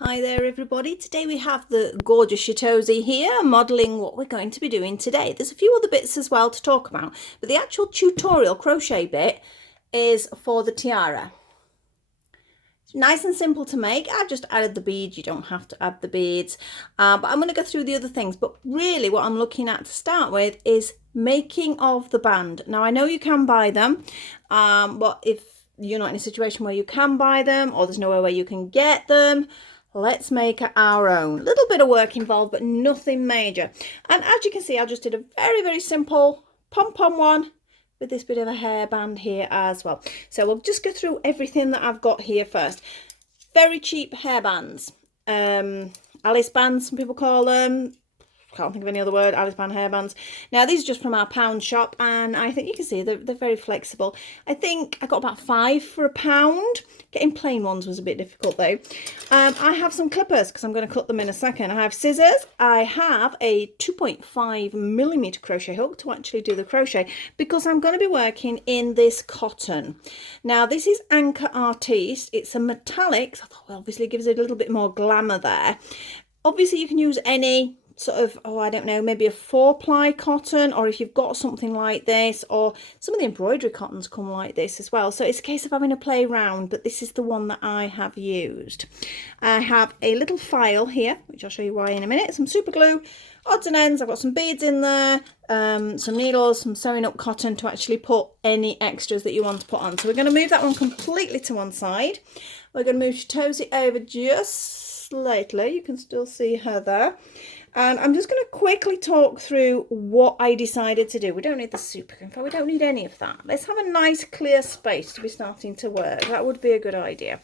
Hi there everybody, today we have the gorgeous Shitozi here modelling what we're going to be doing today. There's a few other bits as well to talk about, but the actual tutorial crochet bit is for the tiara. It's nice and simple to make. I've just added the beads, you don't have to add the beads, but I'm going to go through the other things. But really what I'm looking at to start with is making of the band. Now I know you can buy them, but if you're not in a situation where you can buy them or there's nowhere where you can get them, let's make our own. A little bit of work involved, but nothing major. And as you can see, I just did a very simple pom-pom one with this bit of a hairband here as well. So we'll just go through everything that I've got here first. Very cheap hairbands. Alice bands, some people call them. Can't think of any other word. Alice band hairbands. Now these are just from our pound shop, and I think you can see they're very flexible. I think I got about 5 for £1. Getting plain ones was a bit difficult though. I have some clippers because I'm going to cut them in a second. I have scissors. I have a 2.5mm crochet hook to actually do the crochet because I'm going to be working in this cotton. Now this is Anchor Artiste. It's a metallic, so I thought, well, obviously it gives it a little bit more glamour there. Obviously you can use any sort of, I don't know, maybe a 4-ply cotton, or if you've got something like this, or some of the embroidery cottons come like this as well. So it's a case of having a play around, but this is the one that I have used. I have a little file here, which I'll show you why in a minute, some super glue, odds and ends. I've got some beads in there, some needles, some sewing up cotton to actually put any extras that you want to put on. So we're going to move that one completely to one side. We're going to move Shitozi over just slightly. You can still see her there. And I'm just going to quickly talk through what I decided to do. We don't need the super info. We don't need any of that. Let's have a nice clear space to be starting to work. That would be a good idea.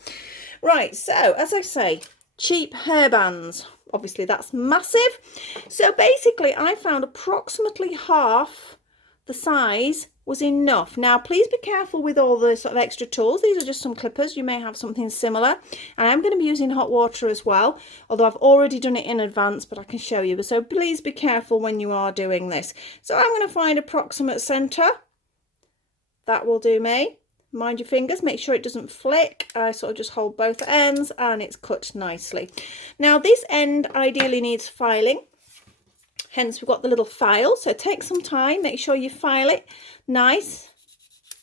Right, so as I say, cheap hairbands. Obviously that's massive. So basically I found approximately half the size was enough. Now please be careful with all the sort of extra tools. These are just some clippers. You may have something similar, and I'm going to be using hot water as well, although I've already done it in advance, but I can show you. So please be careful when you are doing this. So I'm going to find approximate center. That will do me. Mind your fingers, make sure it doesn't flick. I sort of just hold both ends and it's cut nicely. Now this end ideally needs filing. Hence we've got the little file, so take some time, make sure you file it nice.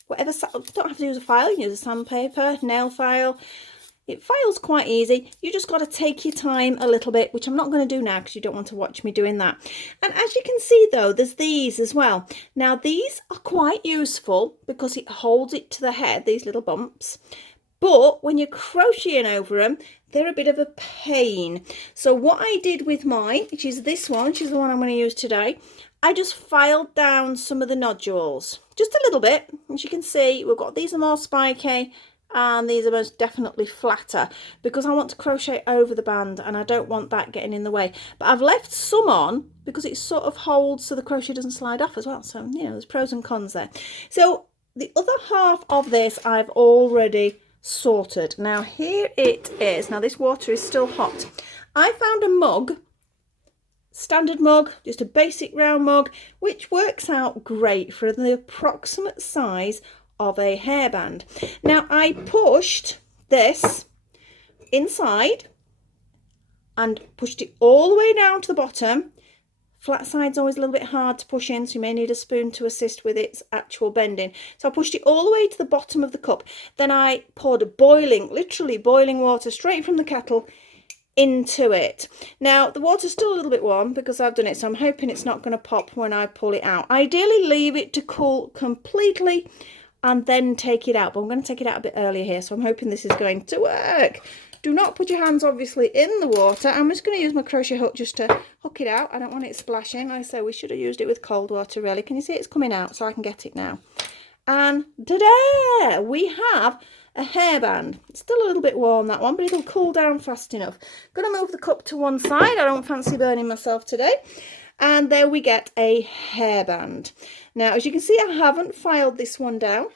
Whatever, don't have to use a file, you can use a sandpaper, nail file. It files quite easy. You just got to take your time a little bit, which I'm not going to do now because you don't want to watch me doing that. And as you can see though, there's these as well. Now these are quite useful because it holds it to the head, these little bumps. But when you're crocheting over them, they're a bit of a pain. So what I did with mine, which is this one, which is the one I'm going to use today, I just filed down some of the nodules, just a little bit. As you can see, we've got these are more spiky and these are most definitely flatter because I want to crochet over the band and I don't want that getting in the way. But I've left some on because it sort of holds so the crochet doesn't slide off as well. So, you know, there's pros and cons there. So the other half of this I've already sorted. Now here it is. Now this water is still hot. I found a mug, standard mug, just a basic round mug, which works out great for the approximate size of a hairband. Now I pushed this inside and pushed it all the way down to the bottom. Flat side's always a little bit hard to push in, so you may need a spoon to assist with its actual bending. So I pushed it all the way to the bottom of the cup. Then I poured boiling, literally boiling water straight from the kettle into it. Now the water's still a little bit warm because I've done it, so I'm hoping it's not going to pop when I pull it out. Ideally leave it to cool completely and then take it out, but I'm going to take it out a bit earlier here, so I'm hoping this is going to work. Do not put your hands obviously in the water. I'm just going to use my crochet hook just to hook it out. I don't want it splashing. Like I say, we should have used it with cold water really. Can you see it's coming out? So I can get it now. And ta-da! We have a hairband. It's still a little bit warm, that one, but it'll cool down fast enough. I'm going to move the cup to one side. I don't fancy burning myself today. And there we get a hairband. Now, as you can see, I haven't filed this one down.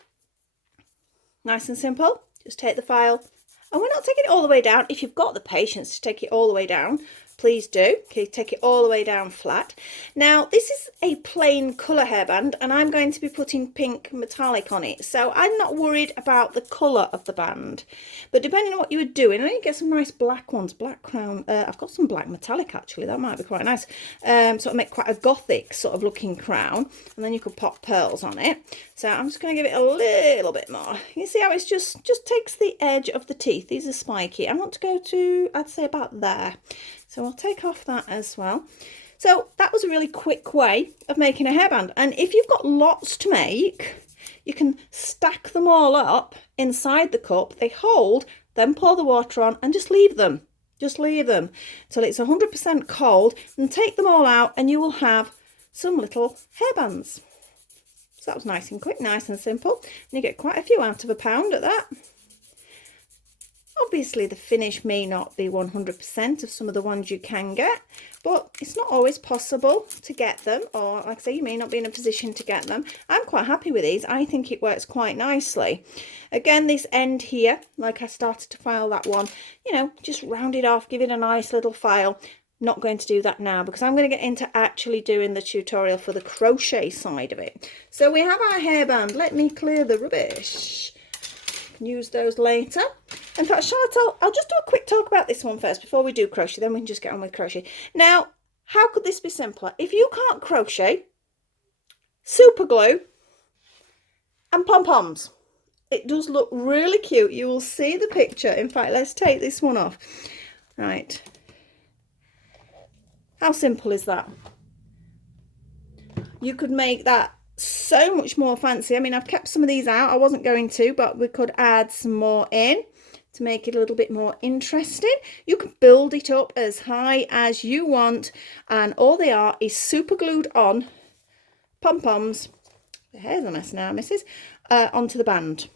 Nice and simple. Just take the file. And we're not taking it all the way down. If you've got the patience to take it all the way down, please do. Okay, take it all the way down flat. Now this is a plain colour hairband, and I'm going to be putting pink metallic on it, so I'm not worried about the colour of the band. But depending on what you were doing, I know you get some nice black ones, black crown. I've got some black metallic actually, that might be quite nice. Sort of make quite a gothic sort of looking crown, and then you could pop pearls on it. So I'm just going to give it a little bit more. You see how it's just takes the edge of the teeth. These are spiky. I want to go to, I'd say, about there. So I'll take off that as well. So that was a really quick way of making a hairband. And if you've got lots to make, you can stack them all up inside the cup. They hold, then pour the water on and just leave them. Just leave them till it's 100% cold, and take them all out and you will have some little hairbands. So that was nice and quick, nice and simple. And you get quite a few out of £1 at that. Obviously the finish may not be 100% of some of the ones you can get, but it's not always possible to get them, or like I say, you may not be in a position to get them. I'm quite happy with these. I think it works quite nicely. Again, this end here, like I started to file that one, you know, just round it off, give it a nice little file. Not going to do that now because I'm going to get into actually doing the tutorial for the crochet side of it. So we have our hairband. Let me clear the rubbish. Can use those later. In fact, Charlotte, I'll just do a quick talk about this one first before we do crochet, then we can just get on with crochet. Now, how could this be simpler? If you can't crochet, super glue and pom-poms. It does look really cute. You will see the picture. In fact, let's take this one off. Right. How simple is that? You could make that so much more fancy. I mean, I've kept some of these out. I wasn't going to, but we could add some more in to make it a little bit more interesting. You can build it up as high as you want, and all they are is super glued on pom-poms. The hair's a mess now, missus. Onto the band.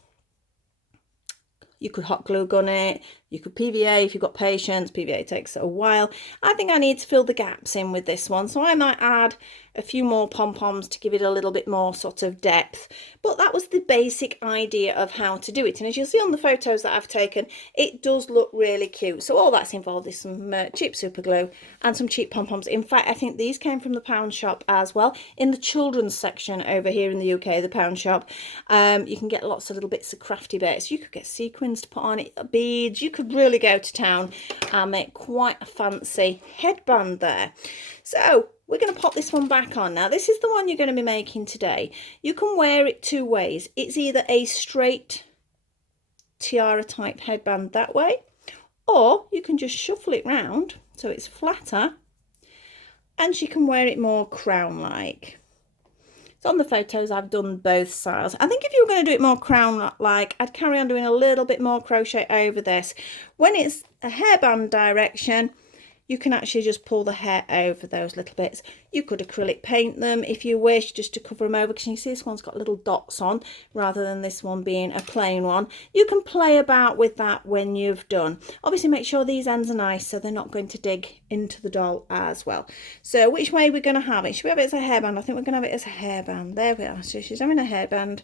You could hot glue gun it, you could PVA if you've got patience. PVA takes a while. I think I need to fill the gaps in with this one, so I might add a few more pom-poms to give it a little bit more sort of depth. But that was the basic idea of how to do it, and as you'll see on the photos that I've taken, it does look really cute. So all that's involved is some cheap super glue and some cheap pom-poms. In fact, I think these came from the pound shop as well, in the children's section over here in the UK, the pound shop. You can get lots of little bits of crafty bits. You could get sequins to put on it, beads. You could really go to town and make quite a fancy headband there. So we're going to pop this one back on. Now this is the one you're going to be making today. You can wear it two ways. It's either a straight tiara type headband that way, or you can just shuffle it round so it's flatter and she can wear it more crown like. So on the photos I've done both styles. I think if you were going to do it more crown like, I'd carry on doing a little bit more crochet over this. When it's a hairband direction, you can actually just pull the hair over those little bits. You could acrylic paint them if you wish, just to cover them over, because you see this one's got little dots on rather than this one being a plain one. You can play about with that when you've done. Obviously make sure these ends are nice so they're not going to dig into the doll as well. So which way we're going to have it? Should we have it as a hairband? I think we're going to have it as a hairband. There we are. So she's having a hairband.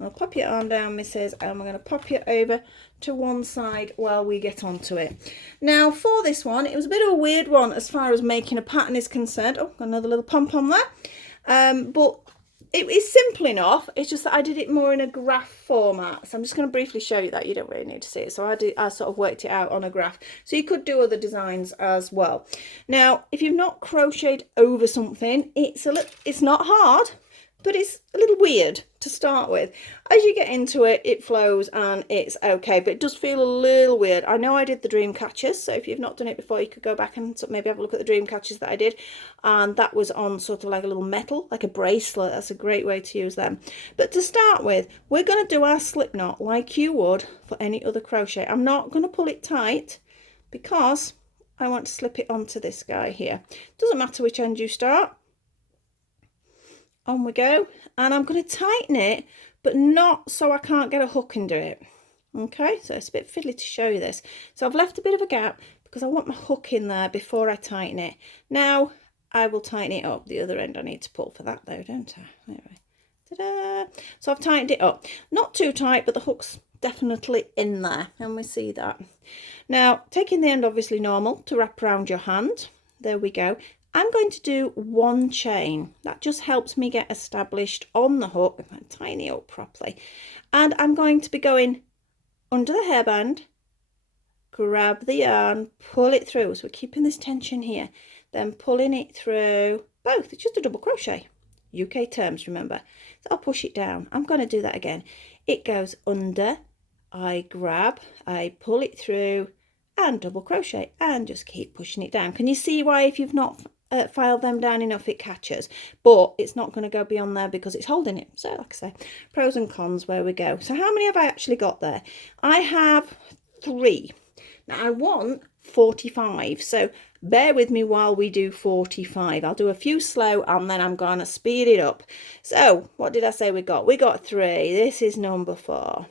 I'll pop your arm down, missus, and we're going to pop you over to one side while we get onto it. Now for this one, it was a bit of a weird one as far as making a pattern is concerned. Oh, got another little pom-pom there. But it is simple enough. It's just that I did it more in a graph format. So I'm just going to briefly show you that. You don't really need to see it. So I sort of worked it out on a graph. So you could do other designs as well. Now, if you've not crocheted over something, it's not hard, but it's a little weird to start with. As you get into it, it flows and it's okay, but it does feel a little weird. I know I did the dream catchers, so if you've not done it before, you could go back and maybe have a look at the dream catchers that I did, and that was on sort of like a little metal, like a bracelet. That's a great way to use them. But to start with, we're going to do our slip knot like you would for any other crochet. I'm not going to pull it tight because I want to slip it onto this guy here. Doesn't matter which end you start. On we go, and I'm going to tighten it, but not so I can't get a hook into it. Okay, so it's a bit fiddly to show you this. So I've left a bit of a gap because I want my hook in there before I tighten it. Now I will tighten it up. The other end I need to pull for that though, don't I? Anyway, ta-da! So I've tightened it up. Not too tight, but the hook's definitely in there, and we see that. Now, taking the end obviously normal to wrap around your hand. There we go. I'm going to do one chain. That just helps me get established on the hook, if I tiny up properly. And I'm going to be going under the hairband, grab the yarn, pull it through. So we're keeping this tension here, then pulling it through both. It's just a double crochet. UK terms, remember. So I'll push it down. I'm going to do that again. It goes under, I grab, I pull it through, and double crochet, and just keep pushing it down. Can you see why if you've not filed them down enough it catches? But it's not going to go beyond there because it's holding it. So like I say, pros and cons, where we go. So how many have I actually got there? I have 3. Now I want 45, so bear with me while we do 45. I'll do a few slow and then I'm going to speed it up. So what did I say we got? We got 3. This is number 4.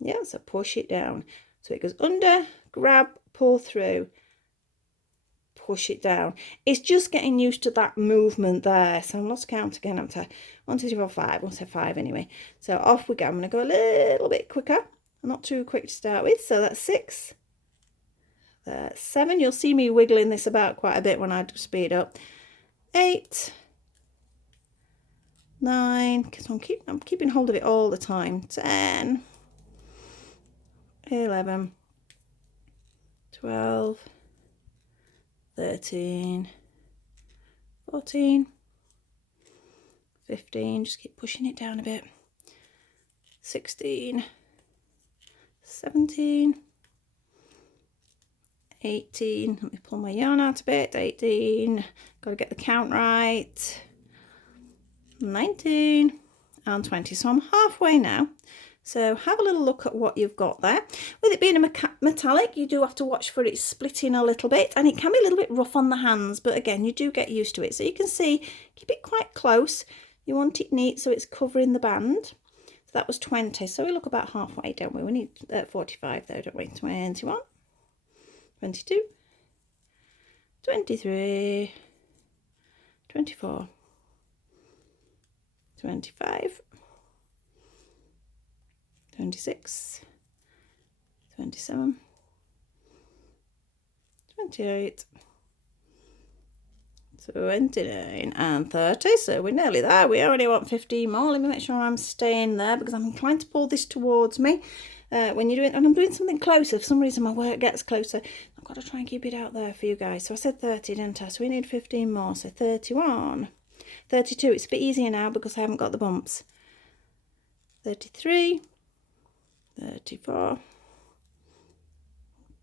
Yeah, so push it down. So it goes under, grab, pull through, push it down. It's just getting used to that movement there. So I'm lost count again. I'm to 1, 2, 3, 4, 5. We'll say 5 anyway. So off we go. I'm going to go a little bit quicker. Not too quick to start with. So that's 6. 7. You'll see me wiggling this about quite a bit when I speed up. 8. 9. Because I'm keeping hold of it all the time. 10. 11, 12, 13, 14, 15, just keep pushing it down a bit, 16, 17, 18, let me pull my yarn out a bit, 18, got to get the count right, 19 and 20, so I'm halfway now. So have a little look at what you've got there. With it being a metallic, you do have to watch for it splitting a little bit, and it can be a little bit rough on the hands, but again, you do get used to it. So you can see, keep it quite close. You want it neat so it's covering the band. So that was 20, so we look about halfway, don't we? We need 45 though, don't we? 21, 22, 23, 24, 25, 26, 27, 28, 29 and 30. So we're nearly there. We only want 15 more. Let me make sure I'm staying there because I'm inclined to pull this towards me when you're doing, and I'm doing something closer. For some reason my work gets closer. I've got to try and keep it out there for you guys. So I said 30, didn't I? So we need 15 more. So 31, 32. It's a bit easier now because I haven't got the bumps. 33, 34,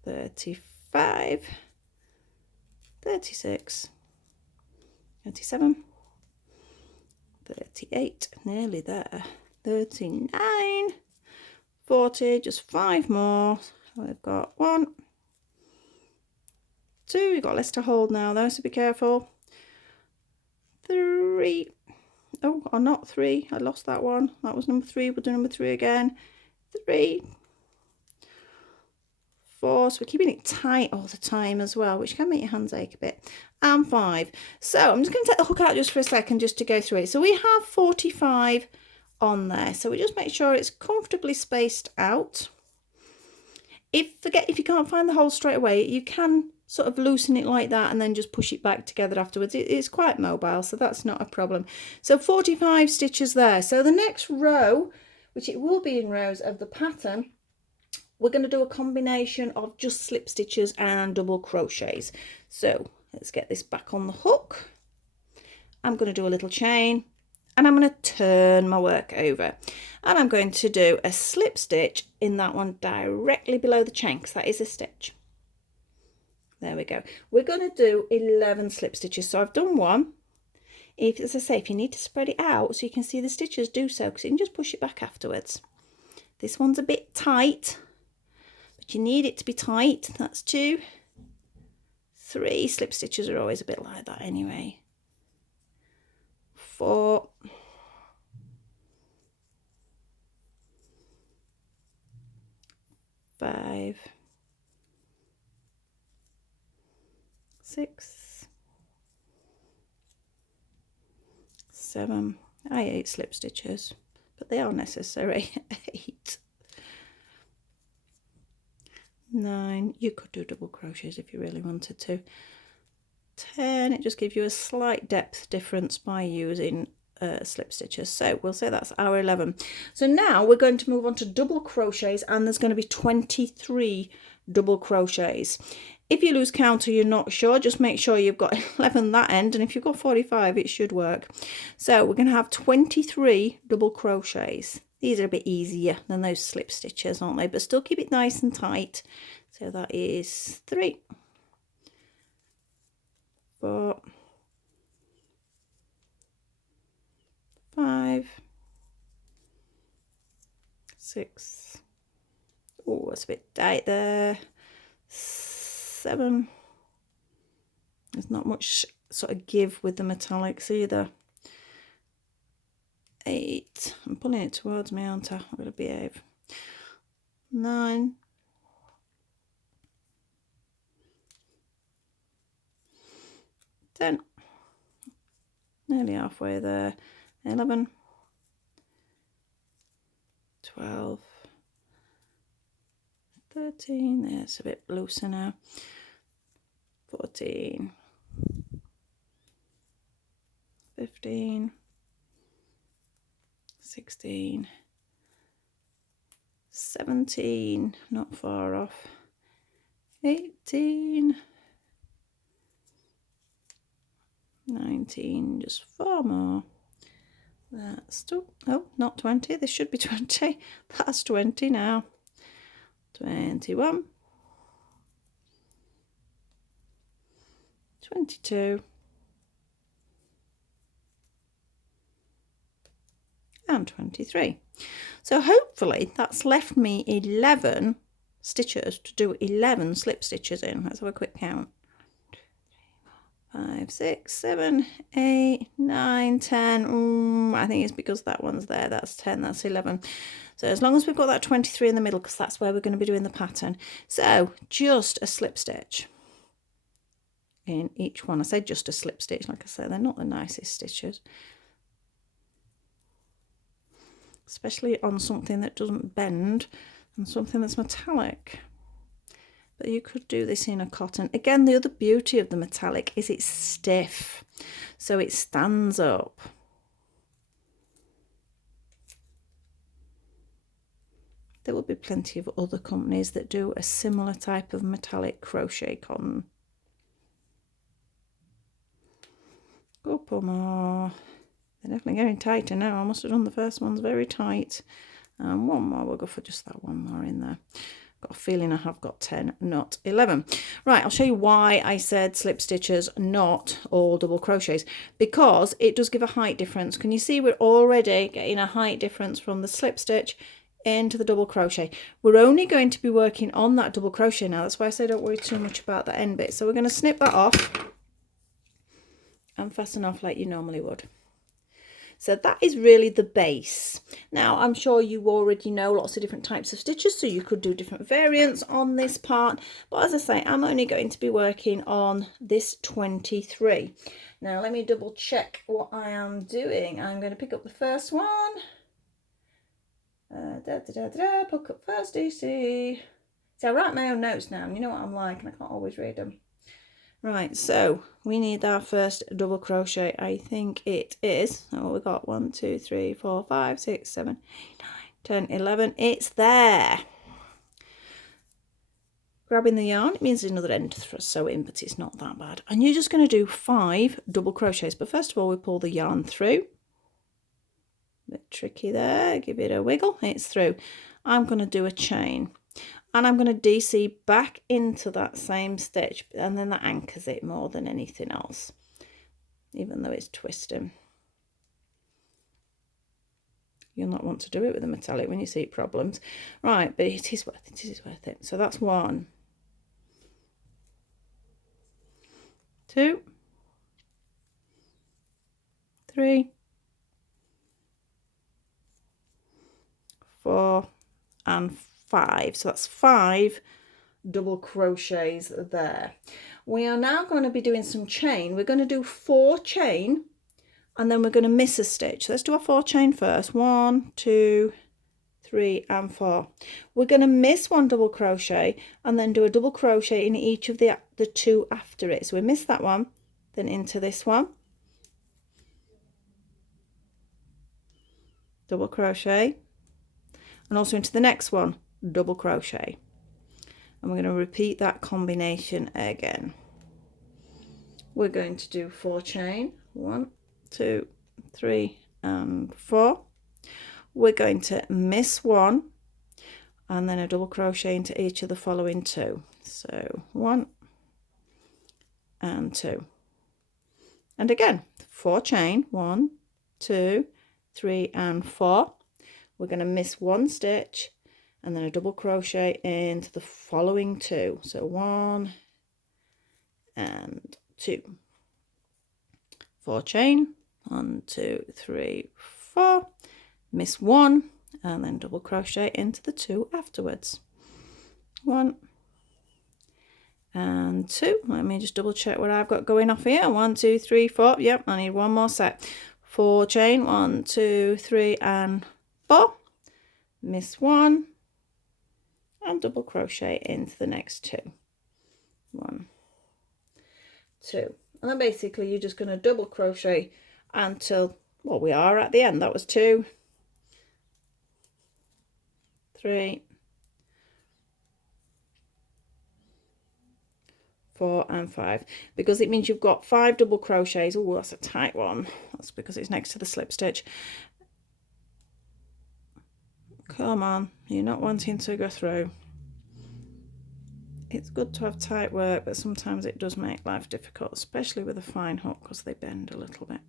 35, 36, 37, 38, nearly there, 39, 40, just 5 more. We've got 1, 2, we've got less to hold now though, so be careful. 3, oh, or not 3, I lost that one. That was number 3, we'll do number 3 again. 3, 4, so we're keeping it tight all the time as well, which can make your hands ache a bit, and 5. So I'm just going to take the hook out just for a second just to go through it. So we have 45 on there, so we just make sure it's comfortably spaced out. If you can't find the hole straight away, you can sort of loosen it like that and then just push it back together afterwards. It's quite mobile, so that's not a problem. So 45 stitches there. So the next row, which it will be in rows of the pattern, we're going to do a combination of just slip stitches and double crochets. So let's get this back on the hook. I'm going to do a little chain and I'm going to turn my work over, and I'm going to do a slip stitch in that one directly below the chain because that is a stitch. There we go. We're going to do 11 slip stitches. So I've done one. As I say, if you need to spread it out so you can see the stitches, do so, because you can just push it back afterwards. This one's a bit tight, but you need it to be tight. That's 2, 3. Slip stitches are always a bit like that anyway. 4, 5, 6, 7. I 8 slip stitches, but but they are necessary. 8, 9, you could do double crochets if you really wanted to. 10, it just gives you a slight depth difference by using slip stitches. So we'll say that's our 11. So now we're going to move on to double crochets, and there's going to be 23 double crochets. If you lose count or you're not sure, just make sure you've got 11 that end, and if you've got 45 it should work. So we're going to have 23 double crochets. These are a bit easier than those slip stitches, aren't they? But still keep it nice and tight. So that is 3, 4, 5, 6, oh, it's a bit tight there, 7, there's not much sort of give with the metallics either, 8, I'm pulling it towards me, aren't I? I'm going to behave, 9, 10, nearly halfway there, 11, 12, 13, there's a bit looser now, 14, 15, 16, 17, not far off, 18, 19, just 4 more. That's oh, not 20, this should be 20. That's 20 now. 21, 22, and 23. So hopefully that's left me 11 stitches to do 11 slip stitches in. Let's have a quick count. 5, 6, 7, 8, 9, 10. I think it's because that one's there. That's 10, that's 11. So as long as we've got that 23 in the middle, because that's where we're going to be doing the pattern. So just a slip stitch in each one. I say just a slip stitch. Like I said, they're not the nicest stitches, especially on something that doesn't bend and something that's metallic. But you could do this in a cotton. Again, the other beauty of the metallic is it's stiff, so it stands up. There will be plenty of other companies that do a similar type of metallic crochet cotton. Couple more. They're definitely getting tighter now. I must have done the first ones very tight. And one more. We'll go for just that one more in there. Got a feeling I have got 10, not 11. Right, I'll show you why I said slip stitches, not all double crochets, because it does give a height difference. Can you see we're already getting a height difference from the slip stitch into the double crochet? We're only going to be working on that double crochet now. That's why I say don't worry too much about the end bit. So we're going to snip that off and fasten off like you normally would. So that is really the base. Now, I'm sure you already know lots of different types of stitches, so you could do different variants on this part. But as I say, I'm only going to be working on this 23. Now, let me double check what I am doing. I'm going to pick up the first one. Pick up first DC. See, I write my own notes now, and you know what I'm like, and I can't always read them. Right, so we need our first double crochet. I think it is, oh, we got 1, 2, 3, 4, 5, 6, 7, 8, 9, 10, 11. It's there. Grabbing the yarn, it means another end to sew in, but it's not that bad. And you're just going to do 5 double crochets. But first of all, we pull the yarn through. A bit tricky there, give it a wiggle, it's through. I'm going to do a chain. And I'm going to DC back into that same stitch, and then that anchors it more than anything else, even though it's twisting. You'll not want to do it with a metallic when you see problems. Right, but it is worth it, it is worth it. So that's 1, 2, 3, 4, and 5. So that's 5 double crochets there. We are now going to be doing some chain. We're going to do 4 chain and then we're going to miss a stitch. So let's do our 4 chain first. 1, 2, 3 and 4. We're going to miss 1 double crochet and then do a double crochet in each of the 2 after it. So we miss that one, then into this one, double crochet, and also into the next one, double crochet. And we're going to repeat that combination again. We're going to do 4 chain, 1, 2, 3 and 4. We're going to miss 1 and then a double crochet into each of the following 2. So 1 and 2. And again, 4 chain, 1, 2, 3 and 4. We're going to miss 1 stitch and then a double crochet into the following 2. So 1 and 2. 4 chain, 1, 2, 3, 4. Miss 1 and then double crochet into the 2 afterwards. 1 and 2. Let me just double check what I've got going off here. 1, 2, 3, 4. Yep, I need 1 more set. 4 chain, 1, 2, 3 and 4. Miss 1 and double crochet into the next 2. 1, 2. And then basically you're just going to double crochet until, well, we are at the end. That was 2, 3, 4 and 5, because it means you've got 5 double crochets. Oh, that's a tight one. That's because it's next to the slip stitch. Come on, you're not wanting to go through. It's good to have tight work, but sometimes it does make life difficult, especially with a fine hook because they bend a little bit.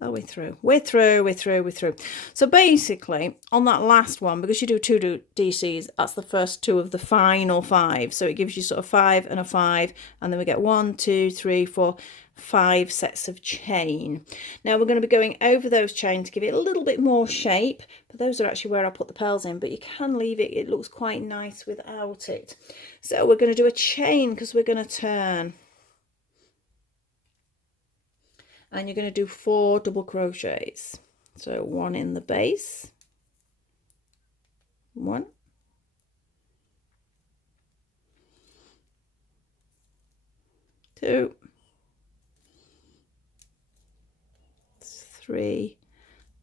Oh, we're through. We're through, we're through, we're through. So basically, on that last one, because you do 2 DCs, that's the first 2 of the final 5. So it gives you sort of 5 and a 5, and then we get 1, 2, 3, 4, 5 sets of chain. Now we're going to be going over those chains to give it a little bit more shape, but those are actually where I put the pearls in, but you can leave it. It looks quite nice without it. So we're going to do a chain because we're going to turn. And you're going to do 4 double crochets. So 1 in the base, 1, 2, 3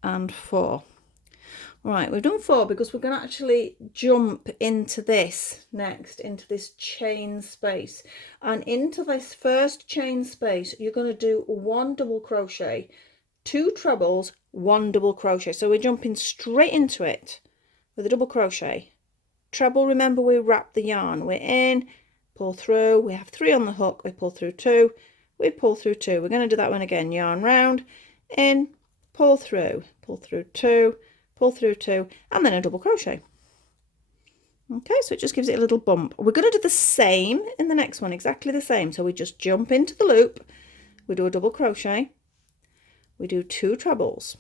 and 4. Right, we've done 4 because we're going to actually jump into this next, into this chain space. And into this first chain space, you're going to do 1 double crochet, 2 trebles, 1 double crochet. So we're jumping straight into it with a double crochet. Treble, remember we wrap the yarn. We're in, pull through, we have 3 on the hook, we pull through 2, we pull through 2. We're going to do that one again. Yarn round, in, pull through 2, pull through 2, and then a double crochet. Okay, so it just gives it a little bump. We're going to do the same in the next one, exactly the same. So we just jump into the loop, we do a double crochet, we do 2 trebles,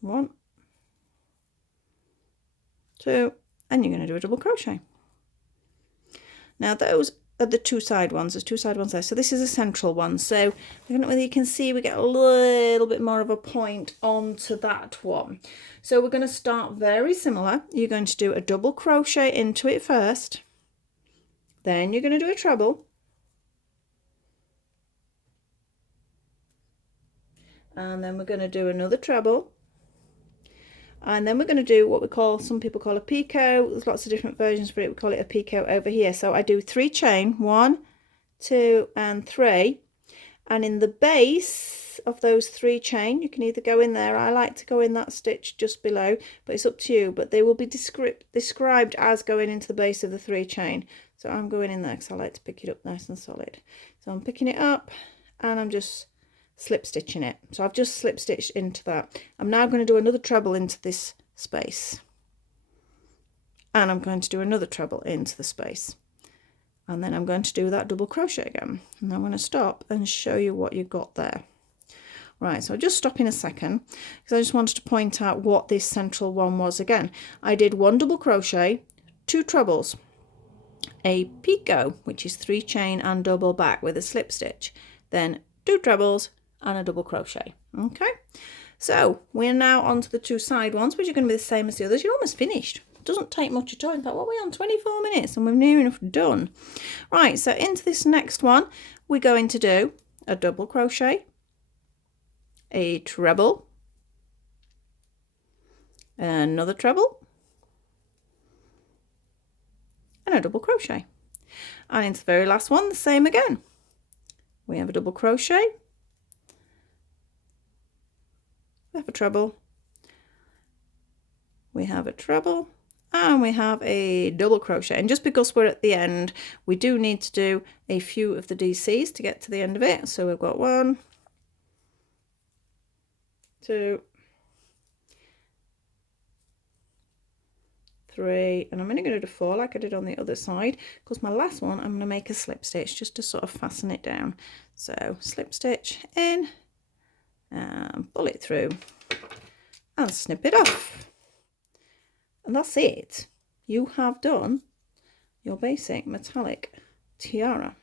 1, 2, and you're going to do a double crochet. Now those are the 2 side ones. There's 2 side ones there. So this is a central one. So I don't know whether you can see, we get a little bit more of a point onto that one. So we're going to start very similar. You're going to do a double crochet into it first. Then you're going to do a treble. And then we're going to do another treble. And then we're going to do what we call, some people call a picot. There's lots of different versions for it. We call it a picot over here. So I do 3 chain, 1, 2 and 3. And in the base of those 3 chain, you can either go in there. I like to go in that stitch just below, but it's up to you. But they will be described as going into the base of the 3 chain. So I'm going in there because I like to pick it up nice and solid. So I'm picking it up and I'm just slip stitching it. So I've just slip stitched into that. I'm now going to do another treble into this space, and I'm going to do another treble into the space, and then I'm going to do that double crochet again, and I'm going to stop and show you what you've got there. Right, so I'll just stop in a second because I just wanted to point out what this central one was again. I did 1 double crochet, 2 trebles, a picot, which is 3 chain and double back with a slip stitch, then 2 trebles and a double crochet. Okay, so we're now on to the two side ones, which are going to be the same as the others. You're almost finished. Doesn't take much at all. In fact, what are we on? 24 minutes, and we're near enough done. Right, so into this next one, we're going to do a double crochet, a treble, another treble, and a double crochet. And into the very last one, the same again. We have a double crochet, we have a treble, we have a treble, and we have a double crochet. And just because we're at the end, we do need to do a few of the DCs to get to the end of it. So we've got 1, 2, 3, and I'm only going to do 4 like I did on the other side, because my last one I'm going to make a slip stitch just to sort of fasten it down. So slip stitch in and pull it through and snip it off. And that's it. You have done your basic metallic tiara.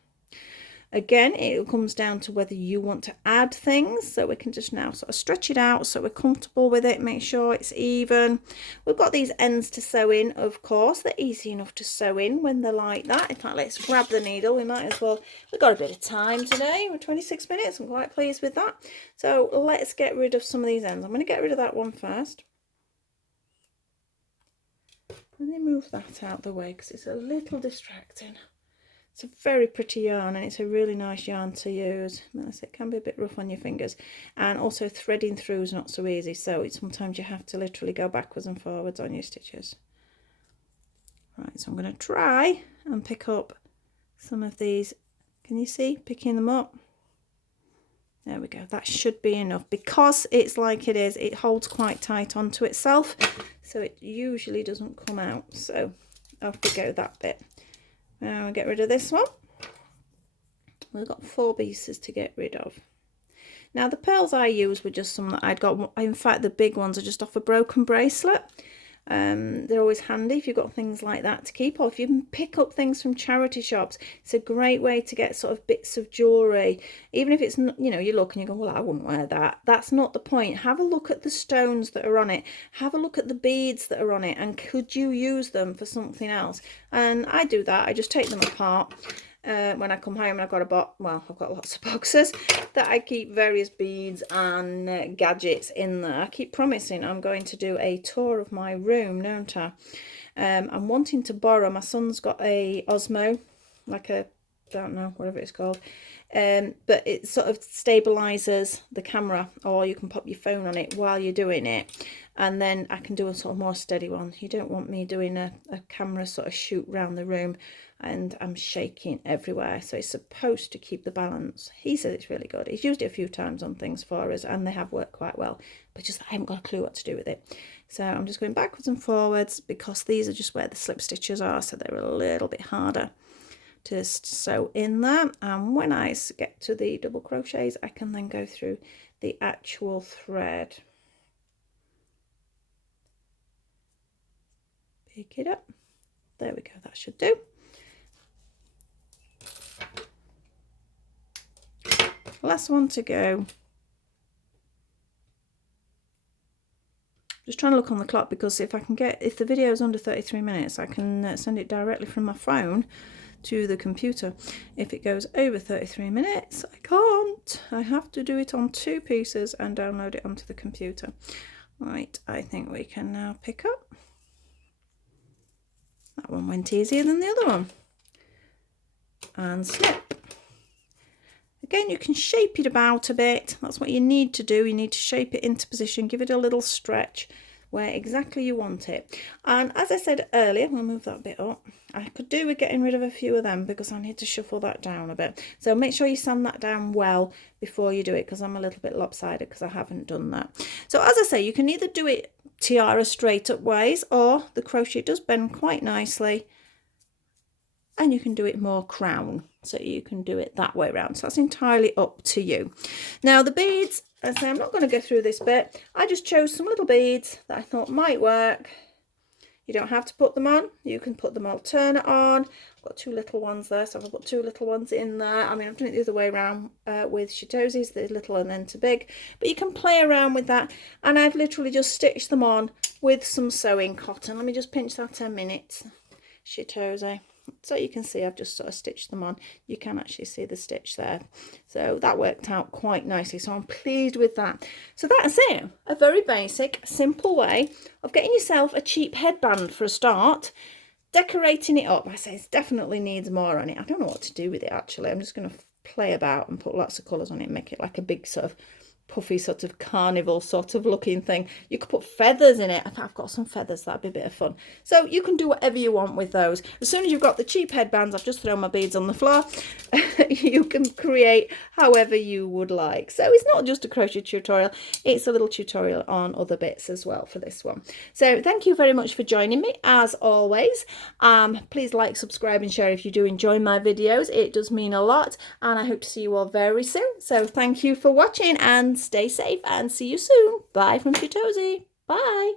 Again, it comes down to whether you want to add things, so we can just now sort of stretch it out so we're comfortable with it, make sure it's even. We've got these ends to sew in, of course. They're easy enough to sew in when they're like that. In fact, let's grab the needle. We might as well. We've got a bit of time today. We're 26 minutes. I'm quite pleased with that. So let's get rid of some of these ends. I'm going to get rid of that one first. Let me move that out the way because it's a little distracting. It's a very pretty yarn, and it's a really nice yarn to use. It can be a bit rough on your fingers, and also threading through is not so easy, so sometimes you have to literally go backwards and forwards on your stitches. Right, so I'm going to try and pick up some of these. Can you see? Picking them up. There we go. That should be enough. Because it's like it is, it holds quite tight onto itself, so it usually doesn't come out. So off we go that bit. Now I'll get rid of this one. We've got 4 pieces to get rid of. Now the pearls I used were just some that I'd got. In fact, the big ones are just off a broken bracelet. They're always handy if you've got things like that to keep, or if you can pick up things from charity shops. It's a great way to get sort of bits of jewellery, even if it's not, you know, you look and you go, well, I wouldn't wear that. That's not the point. Have a look at the stones that are on it, have a look at the beads that are on it, and could you use them for something else? And I do that. I just take them apart. When I come home, and I've got I've got lots of boxes that I keep various beads and gadgets in there. I keep promising I'm going to do a tour of my room, don't I? I'm wanting to borrow, my son's got a Osmo, like a, don't know, whatever it's called, but it sort of stabilizes the camera, or you can pop your phone on it while you're doing it, and then I can do a sort of more steady one. You don't want me doing a camera sort of shoot around the room and I'm shaking everywhere, so it's supposed to keep the balance. He said it's really good. He's used it a few times on things for us and they have worked quite well, but just I haven't got a clue what to do with it. So I'm just going backwards and forwards because these are just where the slip stitches are, so they're a little bit harder to sew in there. And when I get to the double crochets, I can then go through the actual thread. Pick it up. There we go, that should do. Last one to go. Just trying to look on the clock, because if the video is under 33 minutes, I can send it directly from my phone to the computer. If it goes over 33 minutes, I can't. I have to do it on 2 pieces and download it onto the computer. Right, I think we can now pick up. That one went easier than the other one. And snip. Again, you can shape it about a bit. That's what you need to do. You need to shape it into position, give it a little stretch where exactly you want it. And as I said earlier, we'll move that bit up. I could do with getting rid of a few of them because I need to shuffle that down a bit. So make sure you sand that down well before you do it, because I'm a little bit lopsided because I haven't done that. So as I say, you can either do it tiara straight up ways, or the crochet does bend quite nicely, and you can do it more crown, so you can do it that way around. So that's entirely up to you. Now the beads, as I say, I'm not going to go through this bit. I just chose some little beads that I thought might work. You don't have to put them on. You can put them alternate on, got two little ones there, so I've got two little ones in there. I mean, I've done it the other way around with Shitozis, the little and then to big, but you can play around with that. And I've literally just stitched them on with some sewing cotton. Let me just pinch that 10 minutes, Shitozi. So you can see I've just sort of stitched them on. You can actually see the stitch there. So that worked out quite nicely. So I'm pleased with that. So that's it. A very basic, simple way of getting yourself a cheap headband for a start. Decorating it up. I say it definitely needs more on it. I don't know what to do with it actually. I'm just going to play about and put lots of colours on it and make it like a big sort of puffy sort of carnival sort of looking thing. You could put feathers in it. I've got some feathers, that'd be a bit of fun. So you can do whatever you want with those. As soon as you've got the cheap headbands, I've just thrown my beads on the floor, you can create however you would like. So it's not just a crochet tutorial, it's a little tutorial on other bits as well for this one. So thank you very much for joining me as always. Please like, subscribe and share if you do enjoy my videos. It does mean a lot, and I hope to see you all very soon. So thank you for watching and stay safe and see you soon. Bye from Shitozi. Bye.